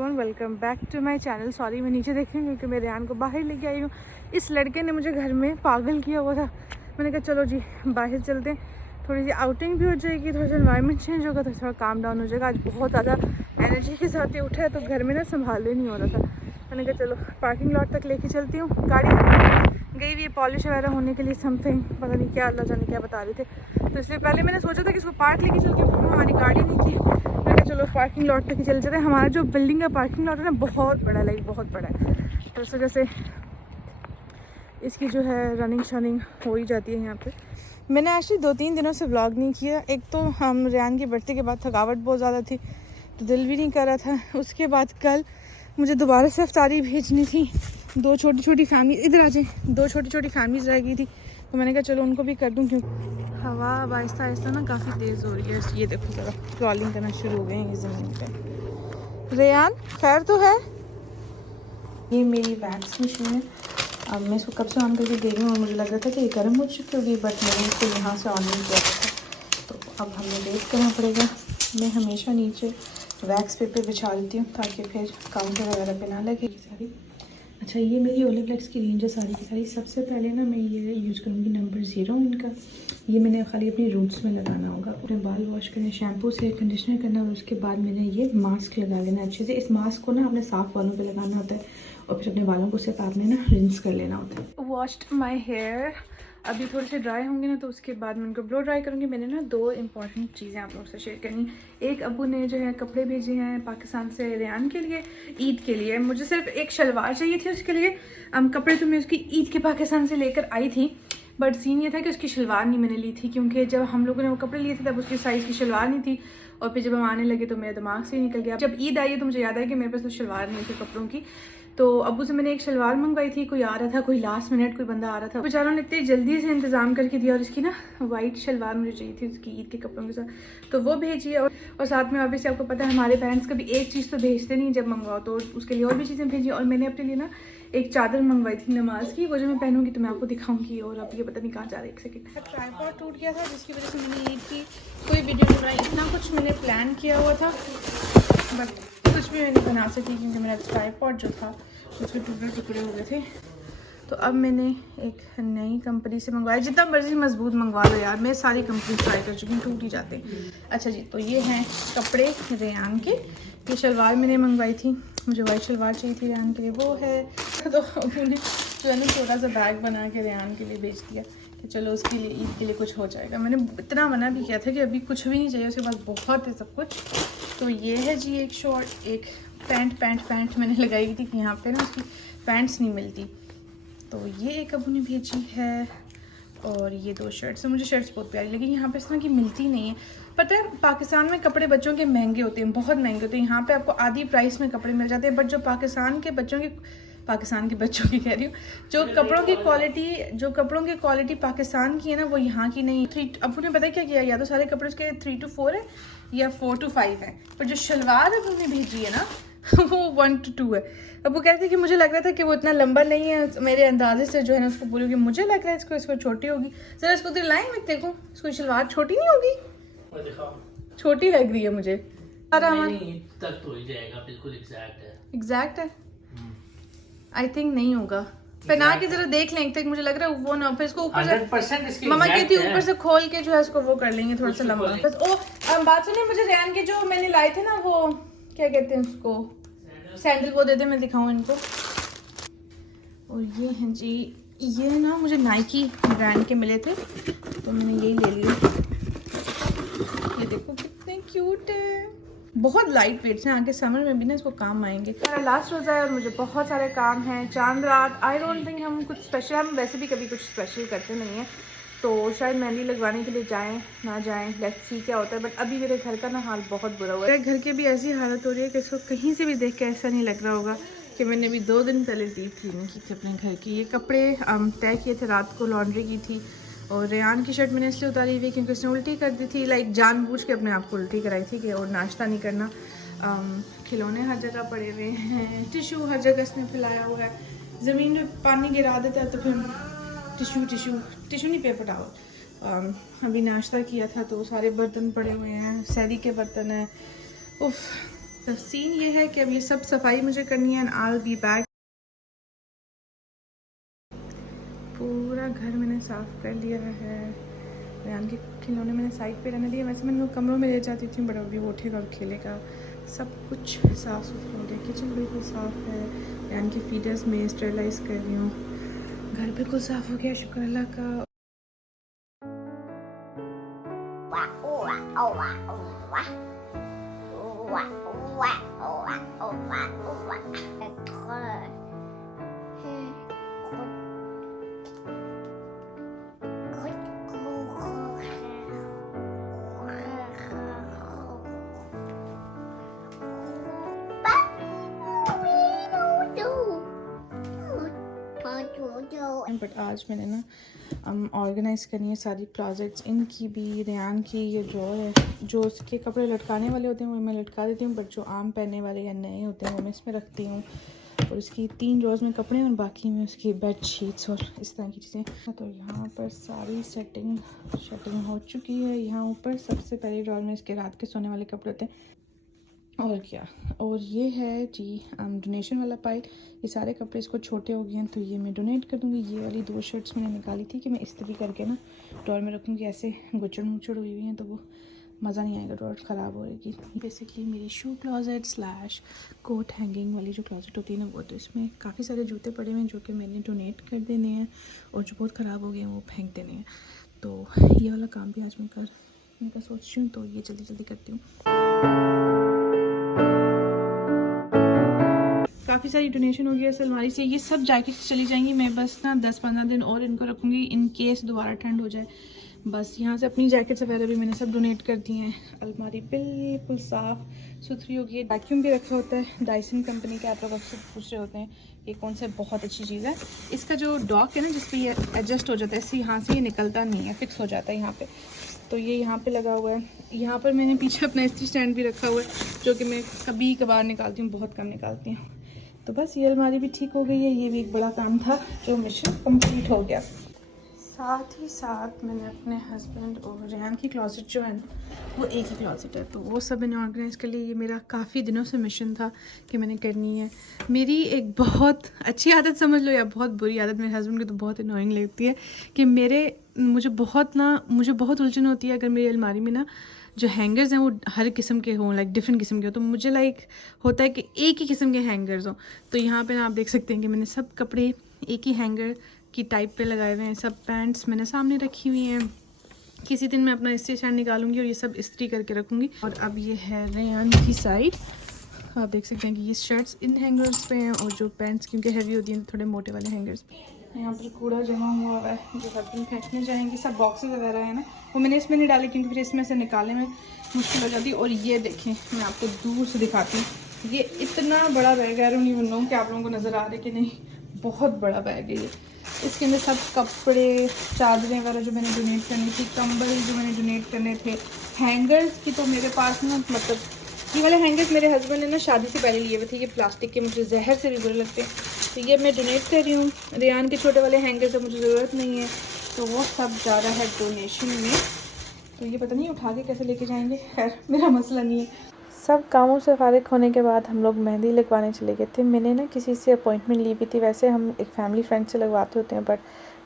Everyone, welcome back to my channel. Sorry मैं नीचे देख रही हूँ क्योंकि मैं रेहान को बाहर लेके आई हूँ। इस लड़के ने मुझे घर में पागल किया हुआ था। मैंने कहा चलो जी बाहर चलते हैं, थोड़ी सी आउटिंग भी हो जाएगी, थोड़ा सा एनवायरनमेंट चेंज होगा तो थोड़ा काम डाउन हो जाएगा। आज बहुत ज़्यादा एनर्जी के साथ ही उठा है तो घर में ना संभाले नहीं हो रहा था। मैंने कहा चलो पार्किंग लॉट तक लेके चलती हूँ। गाड़ी गई हुई है पॉलिश वगैरह होने के लिए, समथिंग पता नहीं क्या, अल्लाह जाने क्या बता रहे थे। तो इसलिए पहले मैंने सोचा था कि इसको पार्क लेके चलती हूँ, हमारी गाड़ी नहीं थी। मैंने कहा चलो पार्किंग लॉट तक ही चले जाते हैं। हमारा जो बिल्डिंग का पार्किंग लॉट है ना बहुत बड़ा, लाइक बहुत बड़ा है, तो उस वजह से इसकी जो है रनिंग शनिंग हो ही जाती है यहाँ पे। मैंने एक्चुअली 2-3 दिनों से व्लॉग नहीं किया। एक तो हम रेहान की बर्थडे के बाद थकावट बहुत ज़्यादा थी तो दिल भी नहीं कर रहा था। उसके बाद कल मुझे दोबारा से अफ्तारी भेजनी थी। 2 छोटी छोटी फैमिली, इधर आ जाए, 2 छोटी छोटी फैमिलीज रह गई थी तो मैंने कहा चलो उनको भी कर दूँ, क्योंकि हवा अब आहिस्ता आहिस्ता ना काफ़ी तेज़ हो रही है। ये देखो ज़रा क्रॉलिंग करना शुरू हो गए हैं ये ज़मीन पे। रेहान खैर तो है। ये मेरी वैक्स मशीन है। अब मैं इसको कब से ऑन करके दे रही हूँ और मुझे लग रहा था कि ये गर्म हो चुकी होगी, बट मैंने इसको यहाँ से ऑन नहीं किया था तो अब हमें वेट करना पड़ेगा। मैं हमेशा नीचे वैक्स पेपर बिछा लेती हूँ ताकि फिर काउंटर वगैरह पे ना लगे सारी। अच्छा, ये मेरी ओलिफ्लेक्स की रेंज है सारी की सारी। सबसे पहले ना मैं ये यूज़ करूँगी नंबर 0 इनका। ये मैंने खाली अपनी रूट्स में लगाना होगा। अपने बाल वॉश करने, शैम्पू से कंडीशनर करना और उसके बाद मैंने ये मास्क लगा लेना अच्छे से। इस मास्क को ना अपने साफ़ बालों पे लगाना होता है और फिर अपने बालों को सिर्फ आपने ना रिंस कर लेना होता है। वॉश्ड माई हेयर, अभी थोड़े से ड्राई होंगे ना तो उसके बाद मैं उनको ब्लो ड्राई करूँगी। मैंने ना 2 इंपॉर्टेंट चीज़ें आप लोगों से शेयर करनी। एक, अब्बू ने जो है कपड़े भेजे हैं पाकिस्तान से रेहान के लिए ईद के लिए। मुझे सिर्फ एक शलवार चाहिए थी उसके लिए। कपड़े तो मैं उसकी ईद के पाकिस्तान से लेकर आई थी, बट सीन ये था कि उसकी शलवार नहीं मैंने ली थी, क्योंकि जब हम लोगों ने वो कपड़े लिए थे तब उसकी साइज़ की शलवार नहीं थी और फिर जब हम आने लगे तो मेरे दिमाग से ही निकल गया। जब ईद आई तो मुझे याद आया कि मेरे पास तो शलवार नहीं थी कपड़ों की। तो अब्बू से मैंने एक शलवार मंगवाई थी। कोई आ रहा था, कोई लास्ट मिनट कोई बंदा आ रहा था, बेचारों ने इतनी जल्दी से इंतज़ाम करके दिया और इसकी ना वाइट शलवार मुझे चाहिए थी उसकी ईद के कपड़ों के साथ, तो वो भेजी है। और साथ में ऑब्वियसली आपको पता है हमारे पेरेंट्स कभी एक चीज़ तो भेजते नहीं जब मंगवाओ, तो उसके लिए और भी चीज़ें भेजी। और मैंने अपने लिए ना एक चादर मंगवाई थी नमाज की, वो जो मैं पहनूंगी तो मैं आपको दिखाऊंगी। और अब ये पता नहीं कहाँ जा रहा है, एक सेकंड। ट्राइपॉड टूट गया था जिसकी वजह से मैंने ईद की कोई वीडियो नहीं बनाई। इतना कुछ मैंने प्लान किया हुआ था बट कुछ भी मैं नहीं बना सकी क्योंकि मेरा ट्राइपॉड जो था उसके टुकड़े हो गए थे। तो अब मैंने एक नई कंपनी से मंगवाया। जितना मर्जी मजबूत मंगवा लो यार, मैं सारी कंपनी ट्राई कर चुकी हूँ, टूट ही जाते हैं। अच्छा जी, तो ये हैं कपड़े रेहान के। ये शलवार मैंने मंगवाई थी, मुझे वाइट शलवार चाहिए थी रेहान के लिए, वो है। तो उन्होंने जो है ना छोटा सा बैग बना के रेहान के लिए भेज दिया कि चलो उसके लिए ईद के लिए कुछ हो जाएगा। मैंने इतना मना भी किया था कि अभी कुछ भी नहीं चाहिए, उसके पास बहुत है सब कुछ। तो ये है जी एक शॉर्ट, एक पैंट मैंने लगाई थी कि यहाँ पे ना उसकी पैंट्स नहीं मिलती, तो ये एक अबू ने भेजी है। और ये 2 शर्ट्स हैं। मुझे शर्ट्स बहुत प्यारी लगी। यहाँ पे इस तरह की मिलती नहीं है। पता है पाकिस्तान में कपड़े बच्चों के महंगे होते हैं, बहुत महंगे होते हैं। यहाँ पे आपको आधी प्राइस में कपड़े मिल जाते हैं, बट जो पाकिस्तान के बच्चों की कह रही हूँ, जो कपड़ों की क्वालिटी पाकिस्तान की है ना वो यहाँ की नहीं। अबू ने पता है क्या किया, या तो सारे कपड़े उसके 3 to 4 है या 4 to 5 है, पर जो शलवार अबू ने भेजी है ना वो 1 to 2 है। अब वो कहते हैं कि मुझे लग रहा था कि वो इतना लंबा नहीं है, मेरे अंदाजे से जो है ना उसको बोलोगे मुझे लग रहा है इसको छोटी होगी। जरा इसको तो लाइन में देखो, इसको शलवार छोटी नहीं होगी, छोटी लग रही है मुझे। तक तो ही जाएगा, बिल्कुल एग्जैक्ट है। आई थिंक नहीं होगा, पहना के जरा देख लें तक। मुझे लग रहा है वो ना, फिर इसको ऊपर से मम्मा कहती है ऊपर से खोल के जो है इसको वो कर लेंगे थोड़ा सा लंबा। बस ओ बात सुनिए, मुझे रेहान के जो मैंने लाए थे ना वो क्या कहते हैं उसको, सैंडल, वो दे दे, मैं दिखाऊं इनको। और ये हैं जी, ये ना मुझे नाइकी ब्रांड के मिले थे तो मैंने यही ले लिए। ये देखो कितने क्यूट है, बहुत लाइट वेट्स हैं, आगे समर में भी ना इसको काम आएंगे। मेरा लास्ट रोज़ा है और मुझे बहुत सारे काम हैं, चांद रात। आई डोंट थिंक हम कुछ स्पेशल, हम वैसे भी कभी कुछ स्पेशल करते नहीं हैं, तो शायद मेहंदी लगवाने के लिए जाएं ना जाएं, लेट्स सी क्या होता है। बट अभी मेरे घर का ना हाल बहुत बुरा हुआ है। मेरे घर की भी ऐसी हालत हो रही है कि इसको कहीं से भी देख के ऐसा नहीं लग रहा होगा कि मैंने अभी 2 दिन पहले डीप क्लीनिंग की थी अपने घर की। ये कपड़े तय किए थे, रात को लॉन्ड्री की थी। और रेहान की शर्ट मैंने इसलिए उतारी हुई क्योंकि उसने उल्टी कर दी थी, लाइक जानबूझ के अपने आप को उल्टी कराई थी कि और नाश्ता नहीं करना। खिलौने हर जगह पड़े हुए हैं, टिशू हर जगह इसने फैलाया हुआ है, ज़मीन में पानी गिरा देता है तो फिर टिशू नहीं, पेपर टावल। अभी नाश्ता किया था तो सारे बर्तन पड़े हुए हैं, सैरी के बर्तन हैं। उफ, तो सीन ये है कि अब ये सब सफाई मुझे करनी है and I will be back. पूरा घर मैंने साफ़ कर लिया है। रेहान के खिलौने मैंने साइड पे रहने दिए। वैसे मैं उनको कमरों में ले जाती थी, बट अभी वो उठेगा और खेलेगा। सब कुछ साफ़ सुथरा हो गया, किचन बिल्कुल साफ़ है। रेहान के फीडर्स में स्टेरलाइज़ कर रही हूँ। घर बिल्कुल साफ़ हो गया, शुक्र अल्लाह का। बट आज मैंने ना ऑर्गेनाइज़ करनी है सारी क्लोजेट्स, इनकी भी, रेहान की। ये ड्रॉर है, जो उसके कपड़े लटकाने वाले होते हैं वो मैं लटका देती हूँ, बट जो आम पहनने वाले या नए होते हैं वो मैं इसमें रखती हूँ। और उसकी 3 ड्रॉर्स में कपड़े और बाकी में उसकी बेड शीट्स और इस तरह की चीज़ें। तो यहाँ पर सारी सेटिंग हो चुकी है। यहाँ ऊपर सबसे पहले ड्रॉर में इसके रात के सोने वाले कपड़े होते हैं, और क्या। और ये है जी डोनेशन वाला पाइल। ये सारे कपड़े इसको छोटे हो गए हैं तो ये मैं डोनेट कर दूँगी। ये वाली 2 शर्ट्स मैंने निकाली थी कि मैं इस्त्री करके ना ड्रॉर में रखूँगी। ऐसे गुचड़ मुचड़ हुई हुई हैं तो वो मज़ा नहीं आएगा, ड्रॉर ख़राब होएगी। बेसिकली मेरी शू क्लोजेट स्लैश कोट हैंगिंग वाली जो क्लोजेट होती है ना, वो तो इसमें काफ़ी सारे जूते पड़े हुए हैं जो कि मैंने डोनेट कर देने हैं, और जो बहुत ख़राब हो गए हैं वो फेंक देने हैं। तो ये वाला काम भी आज मैं कर सोच रही हूँ, तो ये जल्दी करती हूँ। काफ़ी सारी डोनेशन हो गई है अलमारी से। ये सब जैकेट्स चली जाएंगी, मैं बस ना 10-15 दिन और इनको रखूँगी इन केस दोबारा ठंड हो जाए। बस यहाँ से अपनी जैकेट्स वगैरह भी मैंने सब डोनेट कर दी हैं। अलमारी बिल्कुल साफ़ सुथरी हो गई है। वैक्यूम भी रखा होता है, डायसन कंपनी के। आप लोग अक्सर पूछ रहे होते हैं ये कौन सा बहुत अच्छी चीज़ है। इसका जो डॉक है ना, जिस पर ये एडजस्ट हो जाता है, इससे यहाँ से ये निकलता नहीं है, फिक्स हो जाता है यहाँ पे। तो ये यहाँ पे लगा हुआ है। यहाँ पर मैंने पीछे अपना इस्त्री स्टैंड भी रखा हुआ है, जो कि मैं कभी कभार निकालती हूँ, बहुत कम निकालती हूँ। तो बस ये अलमारी भी ठीक हो गई है। ये भी एक बड़ा काम था जो मिशन कंप्लीट हो गया। साथ ही साथ मैंने अपने हस्बैंड और रेहान की क्लोजेट जो है ना, वो एक ही क्लोजेट है, तो वो सब मैंने ऑर्गेनाइज़ कर लिया। ये मेरा काफ़ी दिनों से मिशन था कि मैंने करनी है। मेरी एक बहुत अच्छी आदत समझ लो या बहुत बुरी आदत, मेरे हस्बैंड को तो बहुत अनोइंग लगती है कि मुझे बहुत उलझन होती है अगर मेरी अलमारी में ना जो हैंगर्स हैं वो हर किस्म के हों, लाइक डिफरेंट किस्म के हो। तो मुझे होता है कि एक ही किस्म के हैंगर्स हों। तो यहाँ पे ना आप देख सकते हैं कि मैंने सब कपड़े एक ही हैंगर की टाइप पे लगाए हुए हैं। सब पैंट्स मैंने सामने रखी हुई हैं। किसी दिन मैं अपना इस्त्री स्टैंड निकालूंगी और ये सब इस्त्री करके रखूँगी। और अब ये है रेहान की साइड। आप देख सकते हैं कि ये शर्ट्स इन हैंगर्स पे हैं, और जो पैंट्स क्योंकि हैवी होती हैं थोड़े मोटे वाले हैंगर्स पे। यहाँ पर कूड़ा जमा हुआ है जो हस्बैंड फेंकने जाएंगे। सब बॉक्सेस वगैरह है ना, वो मैंने इसमें नहीं डाले क्योंकि फिर इसमें से निकालने में मुश्किल हो जाती। और ये देखें, मैं आपको दूर से दिखाती हूँ। ये इतना बड़ा बैग है, नहीं वन कि आप लोगों को नज़र आ रहे कि नहीं, बहुत बड़ा बैग है ये। इसके अंदर सब कपड़े, चादरें वगैरह जो मैंने डोनेट करनी थी, कंबल जो मैंने डोनेट करने थे, हैंगर्स की तो मेरे पास ना, मतलब ये वाले हैंगर्स मेरे हस्बैंड ने ना शादी से पहले लिए हुए थे। ये प्लास्टिक के मुझे जहर से भी बुरे लगते हैं, तो ये मैं डोनेट कर रही हूँ। रेहान के छोटे वाले हैंगर्स से मुझे ज़रूरत नहीं है, तो वो सब जा रहा है डोनेशन में। तो ये पता नहीं उठा के कैसे लेके जाएंगे, खैर मेरा मसला नहीं है। सब कामों से फ़ारिग होने के बाद हम लोग मेहंदी लगवाने चले गए थे। मैंने ना किसी से अपॉइंटमेंट ली हुई थी, वैसे हम एक फ़ैमिली फ्रेंड से लगवाते होते हैं, बट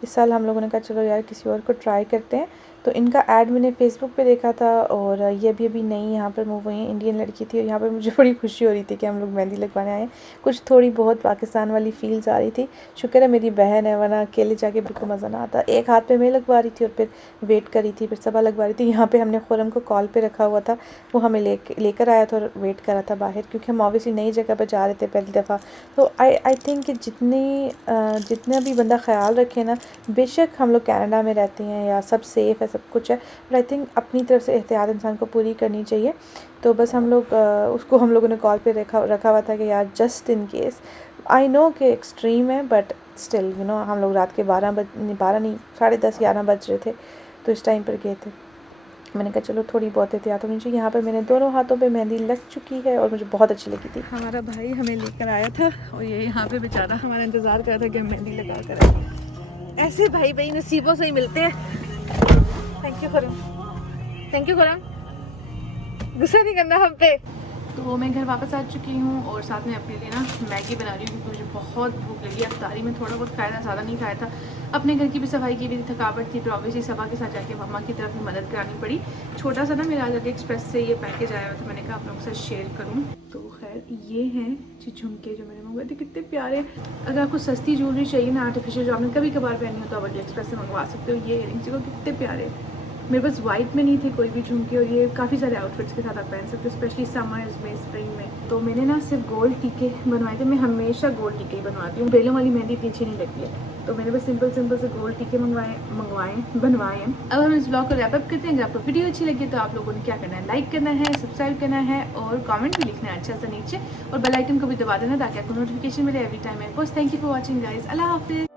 इस साल हम लोगों ने कहा चलो यार किसी और को ट्राई करते हैं। तो इनका ऐड मैंने फ़ेसबुक पे देखा था, और ये अभी नई यहाँ पर मूव हुई है, इंडियन लड़की थी। और यहाँ पर मुझे बड़ी खुशी हो रही थी कि हम लोग मेहंदी लगवाने आए। कुछ थोड़ी बहुत पाकिस्तान वाली फील्स आ रही थी। शुक्र है मेरी बहन है, वरना अकेले जाके बिल्कुल मज़ा ना आता। एक हाथ पे मैं लगवा रही थी और फिर वेट कर रही थी, फिर सबा लगवा रही थी। यहाँ पे हमने खुरम को कॉल पे रखा हुआ था, वो हमें लेकर आया था और वेट कर रहा था बाहर, क्योंकि हम ऑब्वियसली नई जगह पर जा रहे थे पहली दफ़ा। तो आई थिंक कि जितना भी बंदा ख्याल रखे ना, बेशक हम लोग कनाडा में रहते हैं या सब सेफ़ है, सब कुछ है, बट आई थिंक अपनी तरफ से एहतियात इंसान को पूरी करनी चाहिए। तो बस हम लोगों ने कॉल पे रखा हुआ था कि यार just in case. I know कि एक्सट्रीम है, बट स्टिल यू नो हम लोग रात के 10:30-11 बज रहे थे, तो इस टाइम पर गए थे। मैंने कहा चलो थोड़ी बहुत एहतियात होनी चाहिए। यहाँ पर मैंने दोनों हाथों पे मेहंदी लग चुकी है और मुझे बहुत अच्छी लगी थी। हमारा भाई हमें लेकर आया था और ये यहाँ पे बेचारा हमारा इंतज़ार कर रहा था कि हम मेहंदी लगा कर आए। ऐसे भाई नसीबों से ही मिलते हैं। थैंक यू खुरम, गुस्सा नहीं करना हम पे। तो मैं घर वापस आ चुकी हूँ और साथ में अपने लिए ना मैगी बना रही हूँ क्योंकि मुझे बहुत भूख लगी है। अफ्तारी में थोड़ा बहुत खाया था, ज़्यादा नहीं खाया था। अपने घर की भी सफाई की भी थी, थकावट थी, फिर ऑब्वियसली सबा के साथ जाके मम्मा की तरफ में मदद करानी पड़ी। छोटा सा ना मेरा आज़ादी एक्सप्रेस से ये पैकेज आया हुआ था, मैंने कहा आप लोगों के साथ शेयर करूँ। तो खैर ये हैं जी झुमके जो मैंने मंगवाए थे, कितने प्यारे। अगर आपको सस्ती ज्वेलरी चाहिए ना आर्टिफिशियल, जो आपने कभी कभार पहनी हो तो आप अली एक्सप्रेस से मंगवा सकते हो। ये इयरिंग्स देखो कितने प्यारे। मेरे पास वाइट में नहीं थे कोई भी झुमके, और ये काफ़ी सारे आउटफिट्स के साथ आप पहन सकते हो, स्पेशली समर्स में, स्प्रिंग में। तो मैंने ना सिर्फ गोल्ड टीके बनवाए थे। मैं हमेशा गोल्ड टीके ही बनवाती हूँ, बेलों वाली मेहंदी इतनी अच्छी नहीं लगती है। तो मैंने बस सिंपल से गोल्ड टीके बनवाए हैं। अब हम इस ब्लॉग को रैप अप करते हैं। अगर आपको वीडियो अच्छी लगी तो आप लोगों ने क्या करना है, लाइक करना है, सब्सक्राइब करना है और कमेंट भी लिखना है अच्छा सा नीचे, और बेल आइकन को भी दबा देना ताकि आपको नोटिफिकेशन मिले every time I post. Thank you for watching guys, अल्लाह हाफिज़।